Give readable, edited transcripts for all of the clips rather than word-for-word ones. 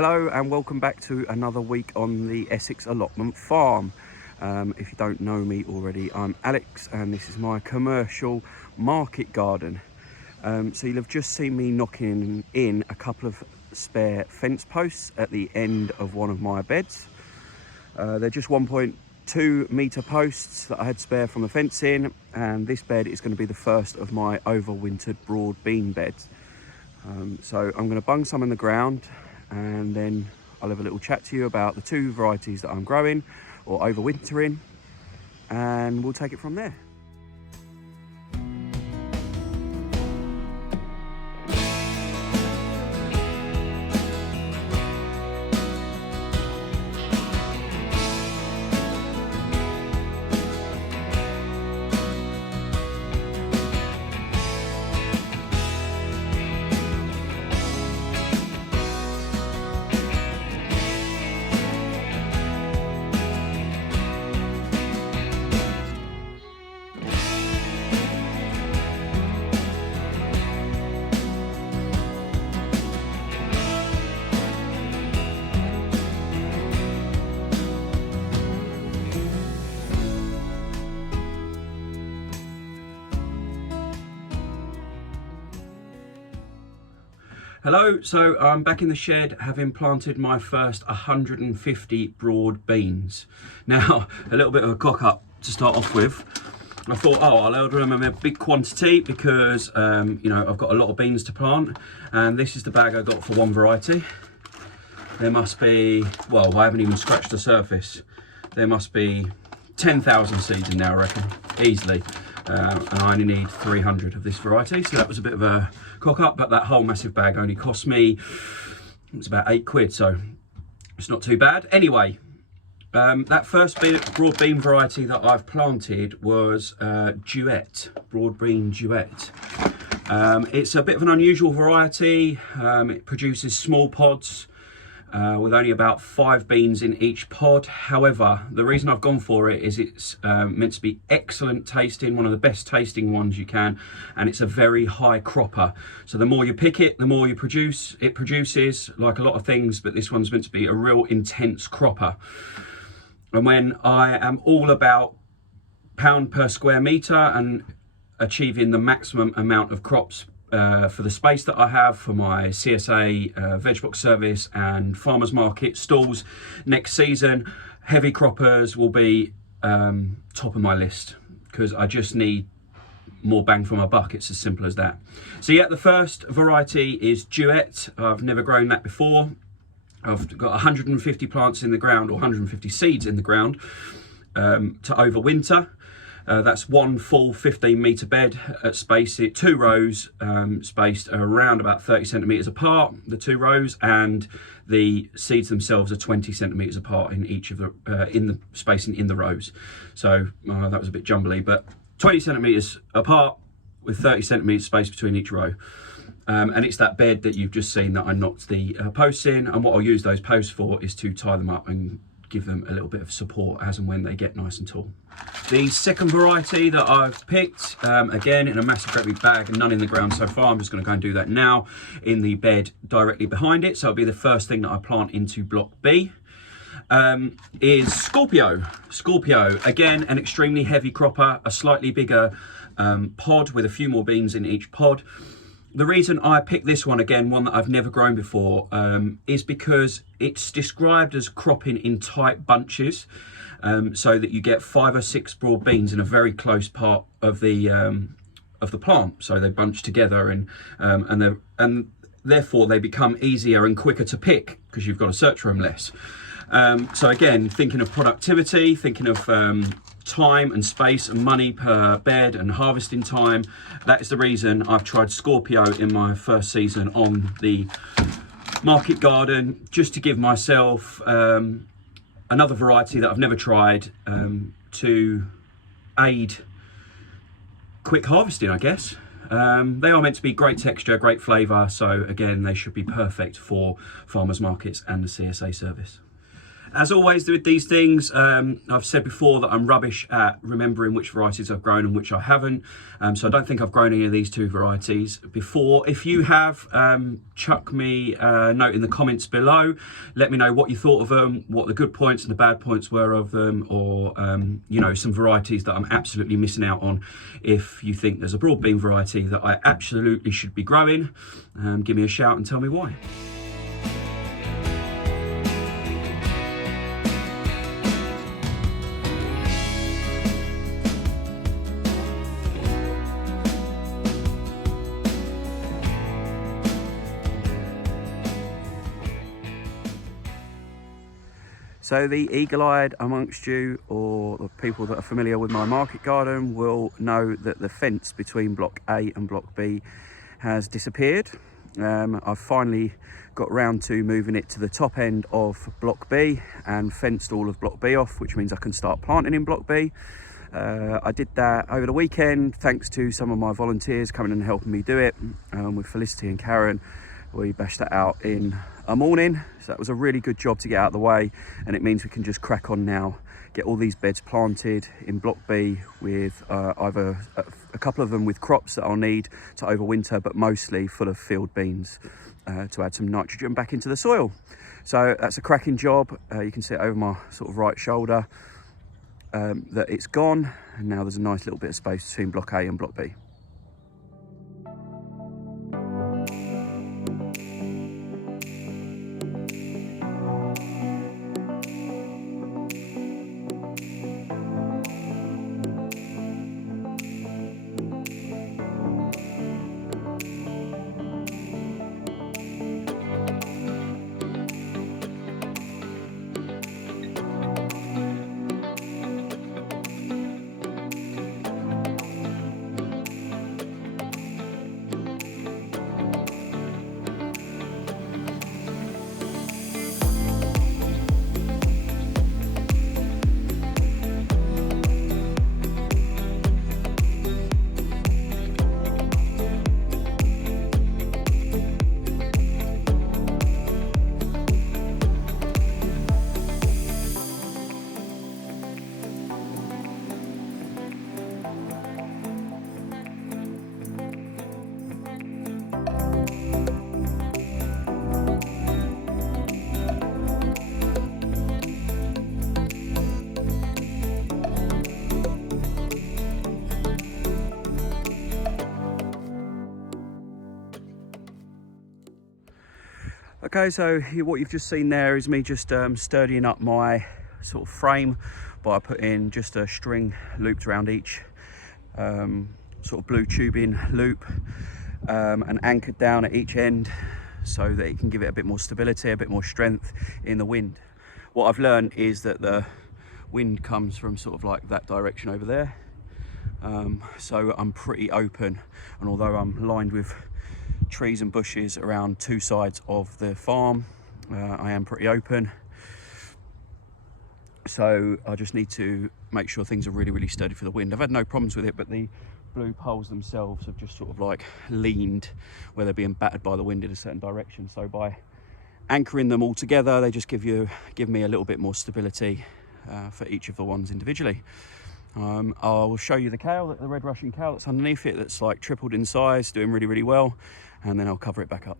Hello and welcome back to another week on the Essex Allotment Farm. If you don't know me already, I'm Alex and this is my commercial market garden. So you'll have just seen me knocking in a couple of spare fence posts at the end of one of my beds. They're just 1.2 metre posts that I had spare from the fencing, and this bed is going to be the first of my overwintered broad bean beds. So I'm going to bung some in the ground, and then I'll have a little chat to you about the two varieties that I'm growing or overwintering, and we'll take it from there. Hello, so I'm back in the shed having planted my first 150 broad beans. Now, a little bit of a cock up to start off with. I thought, I'll order them in a big quantity because, you know, I've got a lot of beans to plant, and this is the bag I got for one variety. There must be, well, I haven't even scratched the surface. There must be 10,000 seeds in there, I reckon, easily. And I only need 300 of this variety, so that was a bit of a cock up, but that whole massive bag only cost me, it's about £8, so it's not too bad. Anyway, that first broad bean variety that I've planted was Duet, broad bean Duet. It's a bit of an unusual variety. It produces small pods with only about 5 beans in each pod. However, the reason I've gone for it is it's meant to be excellent tasting, one of the best tasting ones you can, and it's a very high cropper. So the more you pick it, the more you produce. It produces, like a lot of things, but this one's meant to be a real intense cropper. And when I am all about pound per square metre and achieving the maximum amount of crops for the space that I have for my CSA veg box service and farmers market stalls next season, heavy croppers will be top of my list because I just need more bang for my buck. It's as simple as that. So yeah, the first variety is Duet. I've never grown that before. I've got 150 plants in the ground, or 150 seeds in the ground to overwinter. That's one full 15 metre bed at space, 2 rows spaced around about 30 centimetres apart, the 2 rows, and the seeds themselves are 20 centimetres apart in each of the in the spacing in the rows. So that was a bit jumbly, but 20 centimetres apart with 30 centimetres space between each row. And it's that bed that you've just seen that I knocked the posts in, and what I'll use those posts for is to tie them up and give them a little bit of support as and when they get nice and tall. The second variety that I've picked, again in a massive great big bag and none in the ground so far, I'm just going to go and do that now in the bed directly behind it. So it'll be the first thing that I plant into block B, is Scorpio. Scorpio, again, an extremely heavy cropper, a slightly bigger pod with a few more beans in each pod. The reason I picked this one, again, one that I've never grown before, is because it's described as cropping in tight bunches, so that you get 5 or 6 broad beans in a very close part of the plant. So they bunch together, and therefore they become easier and quicker to pick because you've got to search for them less. So again, thinking of productivity, thinking of time and space and money per bed and harvesting time, that is the reason I've tried Scorpio in my first season on the market garden, just to give myself another variety that I've never tried to aid quick harvesting, I guess. They are meant to be great texture, great flavour, so again they should be perfect for farmers markets and the CSA service. As always with these things, I've said before that I'm rubbish at remembering which varieties I've grown and which I haven't. So I don't think I've grown any of these 2 varieties before. If you have, chuck me a note in the comments below. Let me know what you thought of them, what the good points and the bad points were of them, or you know, some varieties that I'm absolutely missing out on. If you think there's a broad bean variety that I absolutely should be growing, give me a shout and tell me why. So the eagle-eyed amongst you, or the people that are familiar with my market garden, will know that the fence between block A and block B has disappeared. I've finally got round to moving it to the top end of block B and fenced all of block B off, which means I can start planting in block B. I did that over the weekend thanks to some of my volunteers coming and helping me do it. With Felicity and Karen, we bashed that out in a morning, so that was a really good job to get out of the way, and it means we can just crack on now, get all these beds planted in block B with either a couple of them with crops that I'll need to overwinter, but mostly full of field beans to add some nitrogen back into the soil. So that's a cracking job. You can see it over my sort of right shoulder that it's gone, and now there's a nice little bit of space between block A and block B. Okay, so what you've just seen there is me just sturdying up my sort of frame by putting just a string looped around each sort of blue tubing loop and anchored down at each end so that it can give it a bit more stability, a bit more strength in the wind. What I've learned is that the wind comes from sort of like that direction over there, so I'm pretty open, and although I'm lined with trees and bushes around 2 sides of the farm, I am pretty open, so I just need to make sure things are really sturdy for the wind. I've had no problems with it, but the blue poles themselves have just sort of like leaned where they're being battered by the wind in a certain direction. So by anchoring them all together, they just give me a little bit more stability for each of the ones individually. I'll show you the kale, the red Russian kale that's underneath it, that's like tripled in size, doing really well, and then I'll cover it back up.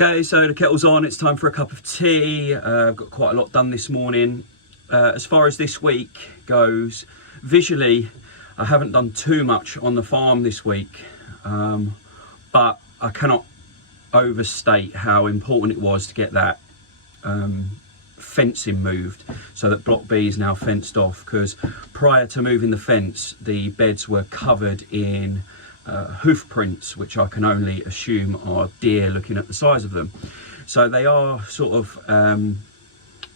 Okay, so the kettle's on, it's time for a cup of tea. I've got quite a lot done this morning. As far as this week goes, visually, I haven't done too much on the farm this week, but I cannot overstate how important it was to get that fencing moved so that block B is now fenced off, because prior to moving the fence, the beds were covered in hoof prints, which I can only assume are deer looking at the size of them. So they are sort of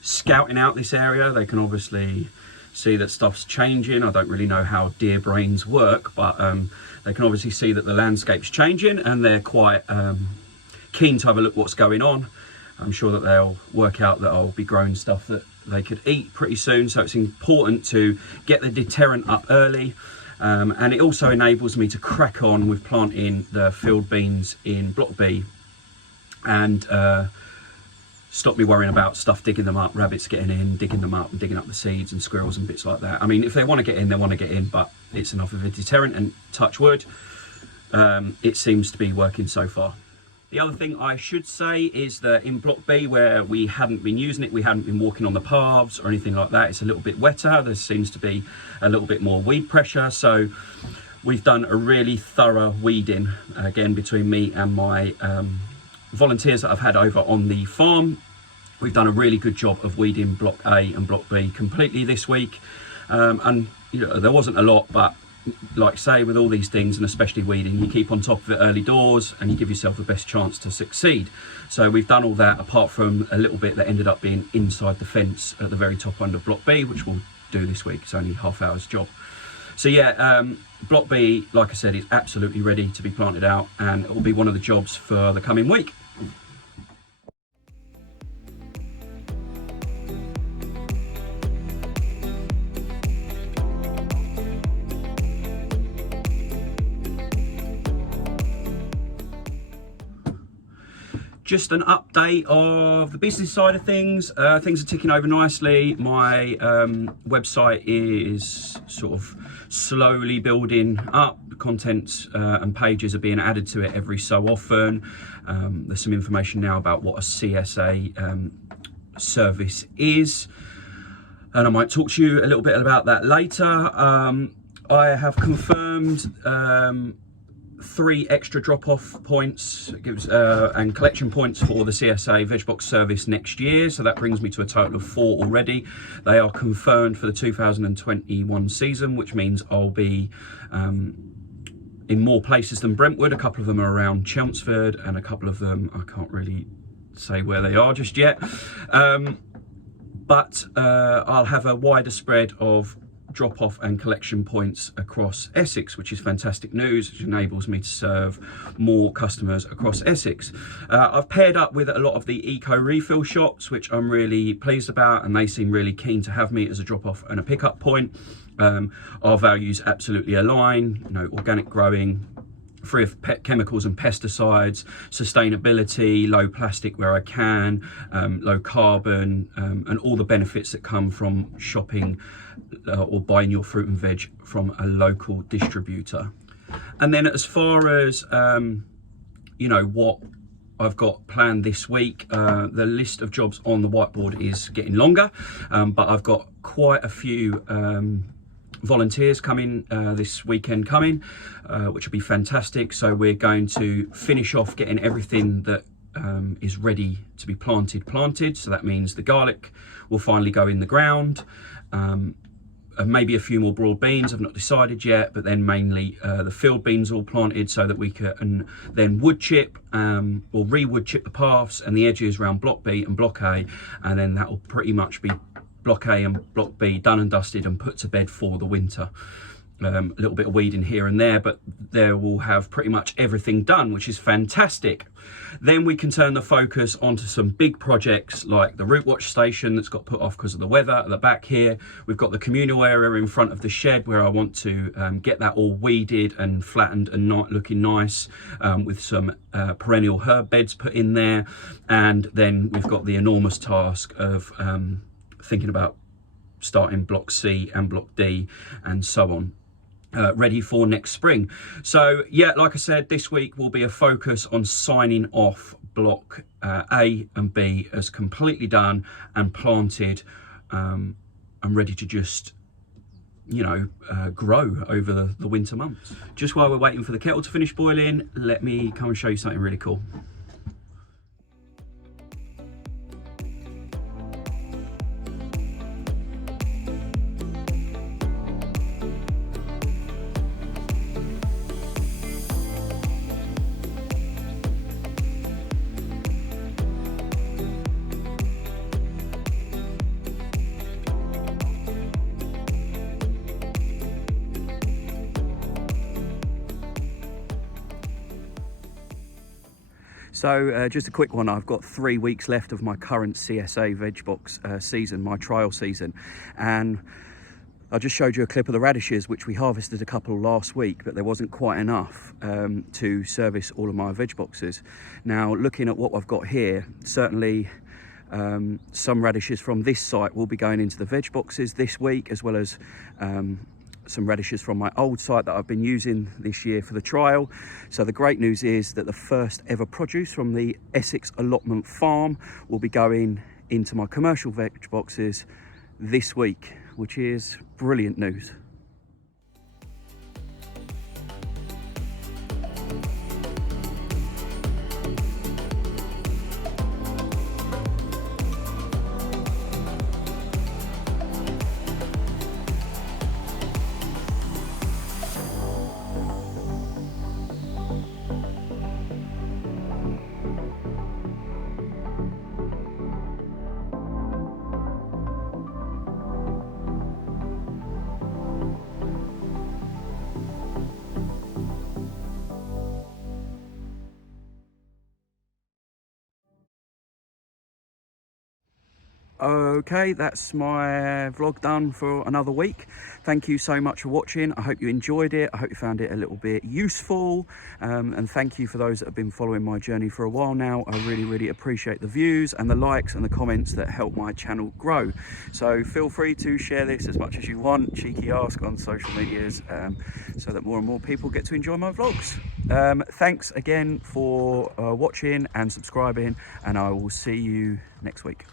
scouting out this area. They can obviously see that stuff's changing. I don't really know how deer brains work, but they can obviously see that the landscape's changing, and they're quite keen to have a look what's going on. I'm sure that they'll work out that I'll be growing stuff that they could eat pretty soon, so it's important to get the deterrent up early. And it also enables me to crack on with planting the field beans in block B and stop me worrying about stuff digging them up, rabbits getting in, digging them up and digging up the seeds, and squirrels and bits like that. I mean, if they want to get in, they want to get in, but it's enough of a deterrent, and touch wood, it seems to be working so far. The other thing I should say is that in block B, where we hadn't been using it, we hadn't been walking on the paths or anything like that, it's a little bit wetter. There seems to be a little bit more weed pressure. So we've done a really thorough weeding, again, between me and my volunteers that I've had over on the farm. We've done a really good job of weeding block A and block B completely this week. And you know, there wasn't a lot, but like say with all these things, and especially weeding, you keep on top of it early doors and you give yourself the best chance to succeed. So we've done all that, apart from a little bit that ended up being inside the fence at the very top end of block B, which we'll do this week. It's only half hour's job. So yeah, block B, like I said, is absolutely ready to be planted out, and it will be one of the jobs for the coming week. Just an update of the business side of things. Things are ticking over nicely. My website is sort of slowly building up. Content and pages are being added to it every so often. There's some information now about what a CSA service is, and I might talk to you a little bit about that later. I have confirmed 3 extra drop-off points and collection points for the CSA veg box service next year, so that brings me to a total of 4 already. They are confirmed for the 2021 season, which means I'll be in more places than Brentwood. A couple of them are around Chelmsford, and a couple of them I can't really say where they are just yet, but I'll have a wider spread of drop-off and collection points across Essex, which is fantastic news, which enables me to serve more customers across Essex. I've paired up with a lot of the eco refill shops, which I'm really pleased about, and they seem really keen to have me as a drop-off and a pick-up point. Our values absolutely align, you know, organic growing, free of chemicals and pesticides, sustainability, low plastic where I can, low carbon, and all the benefits that come from shopping or buying your fruit and veg from a local distributor. And then as far as you know, what I've got planned this week, the list of jobs on the whiteboard is getting longer, but I've got quite a few volunteers coming this weekend coming, which will be fantastic. So we're going to finish off getting everything that is ready to be planted. So that means the garlic will finally go in the ground, and maybe a few more broad beans, I've not decided yet, but then mainly the field beans all planted, so that we can then wood chip or re-wood chip the paths and the edges around block B and block A, and then that will pretty much be block A and block B done and dusted and put to bed for the winter. A little bit of weeding here and there, but there will have pretty much everything done, which is fantastic. Then we can turn the focus onto some big projects like the root watch station that's got put off because of the weather at the back here. We've got the communal area in front of the shed where I want to get that all weeded and flattened and not looking nice, with some perennial herb beds put in there. And then we've got the enormous task of thinking about starting block C and block D and so on, ready for next spring. So yeah, like I said, this week will be a focus on signing off block A and B as completely done and planted and ready to just, you know, grow over the winter months. Just while we're waiting for the kettle to finish boiling, let me come and show you something really cool. So just a quick one, I've got 3 weeks left of my current CSA veg box season, my trial season, and I just showed you a clip of the radishes, which we harvested a couple last week, but there wasn't quite enough to service all of my veg boxes. Now, looking at what I've got here, certainly some radishes from this site will be going into the veg boxes this week, as well as some radishes from my old site that I've been using this year for the trial. So the great news is that the first ever produce from the Essex Allotment Farm will be going into my commercial veg boxes this week, which is brilliant news. Okay, that's my vlog done for another week. Thank you so much for watching. I hope you enjoyed it. I hope you found it a little bit useful, and thank you for those that have been following my journey for a while now. I really appreciate the views and the likes and the comments that help my channel grow. So feel free to share this as much as you want, cheeky ask on social medias, so that more and more people get to enjoy my vlogs. Thanks again for watching and subscribing, and I will see you next week.